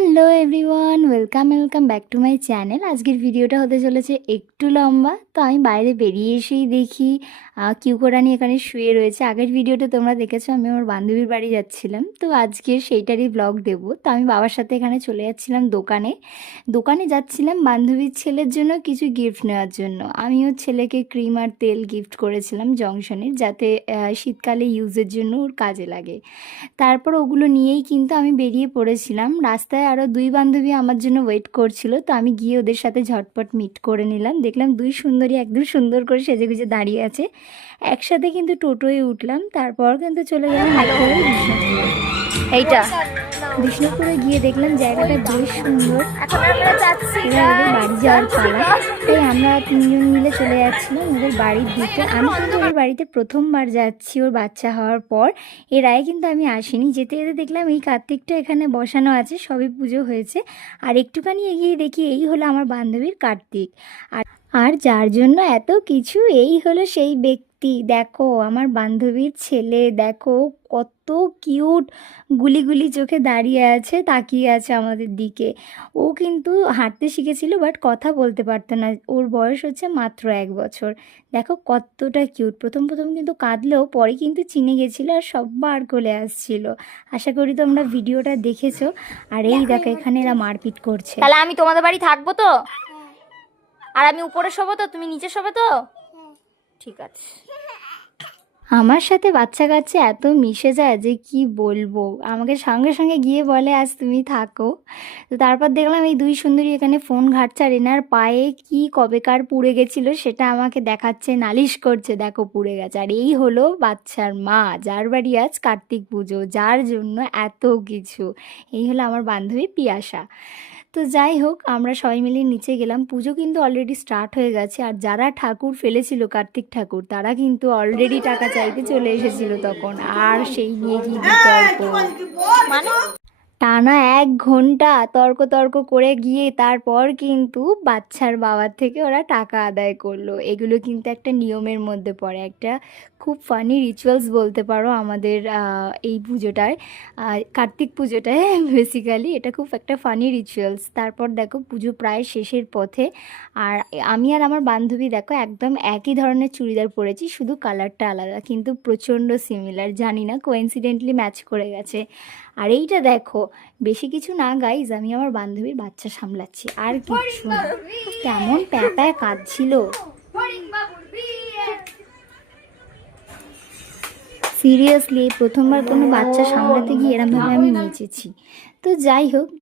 Hello everyone, welcome back to my channel. আজকের ভিডিওটা হতে চলেছে একটু লম্বা। তো আমি বাইরে বেরিয়ে এসেই দেখি কিউকোরানি এখানে শুয়ে রয়েছে। আগের ভিডিওটা তোমরা দেখেছো, আমি আমার বান্ধবীর বাড়ি যাচ্ছিলাম। তো আজকে সেইটারই ব্লগ দেবো। তো আমি বাবার সাথে এখানে চলে যাচ্ছিলাম দোকানে যাচ্ছিলাম বান্ধবীর ছেলের জন্য কিছু গিফট নেওয়ার জন্য। আমিও ছেলেকে ক্রিম আর তেল গিফট করেছিলাম জংশনের, যাতে শীতকালে ইউজের জন্য ওর কাজে লাগে। তারপর ওগুলো নিয়েই কিন্তু আমি বেরিয়ে পড়েছিলাম। রাস্তায় আরও দুই বান্ধবী আমার জন্য ওয়েট করছিল। তো আমি গিয়ে ওদের সাথে ঝটপট মিট করে নিলাম। দেখলাম দুই সুন্দরী একদম সুন্দর করে সেজেগুজে দাঁড়িয়ে আছে। একসাথে কিন্তু টোটোয় উঠলাম। তারপর কিন্তু চলে গেলাম একেবারে বিষ্ণুপুরে। এইটা বিষ্ণুপুরে গিয়ে দেখলাম জায়গাটা বেশ সুন্দর। এবার ওদের বাড়ি যাওয়ার পালা। তাই আমরা তিনজন মিলে চলে যাচ্ছিলাম ওদের বাড়ির দিকে। আমি কিন্তু ওদের বাড়িতে প্রথমবার যাচ্ছি ওর বাচ্চা হওয়ার পর। এর আগে কিন্তু আমি আসিনি। যেতে যেতে দেখলাম এই কার্তিকটা এখানে বসানো আছে, সবই পুজো হয়েছে। আর একটুখানি এগিয়ে দেখি এই হলো আমার বান্ধবীর কার্তিক। আর আর যার জন্য এত কিছু, এই হলো সেই ব্যক্তি। দেখো আমার বান্ধবীর ছেলে, দেখো কত কিউট, গুলি গুলি চোখে দাঁড়িয়ে আছে, তাকিয়ে আছে আমাদের দিকে। ও কিন্তু হাঁটতে শিখেছিল, বাট কথা বলতে পারতো না। ওর বয়স হচ্ছে মাত্র 1 বছর। দেখো কতটা কিউট। প্রথম প্রথম কিন্তু কাঁদলেও পরে কিন্তু চিনে গেছিলো আর সববার কোলে আসছিল। আশা করি তোমরা ভিডিওটা দেখেছো। আর এই দেখো এখানে এরা মারপিট করছে। তাহলে আমি তোমাদের বাড়ি থাকবো তো? আর আমি উপরে শোবো তো, তুমি নিচে শোবে তো? ঠিক আছে। আমার সাথে বাচ্চা কাচ্চা এত মিশে যায় যে কি বলবো। আমাকে সঙ্গে সঙ্গে গিয়ে বলে আজ তুমি থাকো। তো তারপর দেখলাম এই দুই সুন্দরী এখানে ফোন ঘাটছে। আর এনার পায়ে কি কবেকার পুড়ে গেছিলো সেটা আমাকে দেখাচ্ছে, নালিশ করছে, দেখো পুড়ে গেছে। আর এই হলো বাচ্চার মা, যার বাড়ি আজ কার্তিক পুজো, যার জন্য এত কিছু। এই হলো আমার বান্ধবী পিয়াসা। তো যাই হোক, আমরা সবাই মিলে নিচে গেলাম। পুজো কিন্তু অলরেডি স্টার্ট হয়ে গেছে। আর যারা ঠাকুর ফেলেছিল, কার্তিক ঠাকুর, তারা কিন্তু অলরেডি টাকা চাইতে চলে এসেছিল তখন। আর সেই নিয়ে কি বিতর্ক, মানে টানা 1 ঘন্টা তর্ক করে গিয়ে তারপর কিন্তু বাচ্চার বাবার থেকে ওরা টাকা আদায় করলো। এগুলো কিন্তু একটা নিয়মের মধ্যে পড়ে, একটা খুব ফানি রিচুয়ালস বলতে পারো আমাদের এই পুজোটায়, কার্তিক পুজোটায় বেসিক্যালি এটা খুব একটা ফানি রিচুয়ালস। তারপর দেখো পুজো প্রায় শেষের পথে। আর আমি আর আমার বান্ধবী দেখো একদম একই ধরনের চুড়িদার পরেছি, শুধু কালারটা আলাদা, কিন্তু প্রচণ্ড সিমিলার। জানি না কোইন্সিডেন্টলি ম্যাচ করে গেছে। আর এইটা দেখো, বেশি কিছু না গাইজ, আমি আমার বান্ধবীর বাচ্চা সামলাচ্ছি, আর কিছু না। কেমন প্যাপায় কাঁদছিল। সিরিয়াসলি প্রথমবার কোনো বাচ্চা সামলাতে গিয়ে এরমভাবে আমি নেচেছি। তো যাই হোক,